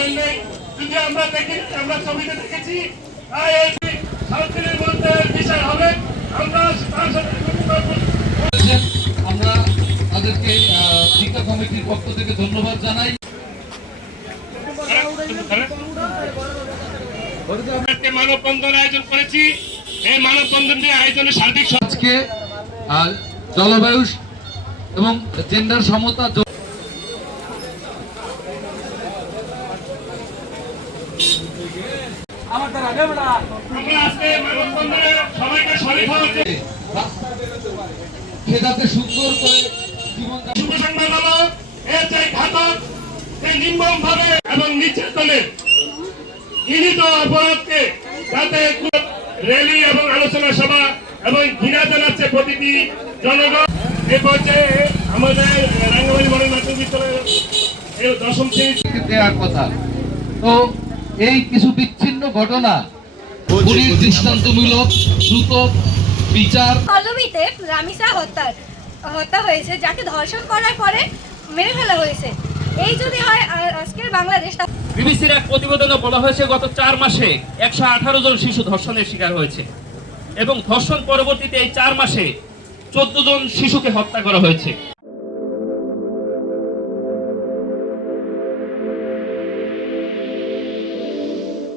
হয় নাই, যদি আমরা দেখি, আমরা ছবিতে দেখেছি, তাই এই 7 দিনের মধ্যে বিচার হবে। আমরা তার সাথে আমরা তাদেরকে শিক্ষা কমিটির পক্ষ থেকে ধন্যবাদ জানাই। মানববন্ধন আয়োজন করেছি। এই মানববন্ধনটি আয়োজনের সার্বিক আজকে জলবায়ু এবং জেন্ডার সমতা খেদাতে সুন্দর করে শুভ সংবাদ হলো, এর যে ঘাতক, যে নির্মম ভাবে এবং নির্যাতনের ঘৃণিত অপরাধকে যাতে র্যালি এবং আলোচনা সভা এবং ঘৃণা জানাচ্ছে প্রতিটি জনগণ। এ পর্যায়ে আমাদের রাঙ্গামাটি মডেল মাধ্যমিক বিদ্যালয়ের 10ম শ্রেণী দেওয়ার কথা। তো এই কিছু বিচ্ছিন্ন ঘটনা পুলিশ দৃষ্টান্তমূলক দ্রুত বিচার। পল্লবীতে রামিসা হত্যা হয়েছে, যাকে ধর্ষণ করার পরে মেরে ফেলা হয়েছে। এই যদি হয় আজকের বাংলাদেশ। বিবিসির এক প্রতিবেদনে বলা হয়েছে গত 4 মাসে 118 জন শিশু ধর্ষণের শিকার হয়েছে এবং ধর্ষণ পরবর্তীতে এই 4 মাসে 14 জন শিশুকে হত্যা করা হয়েছে।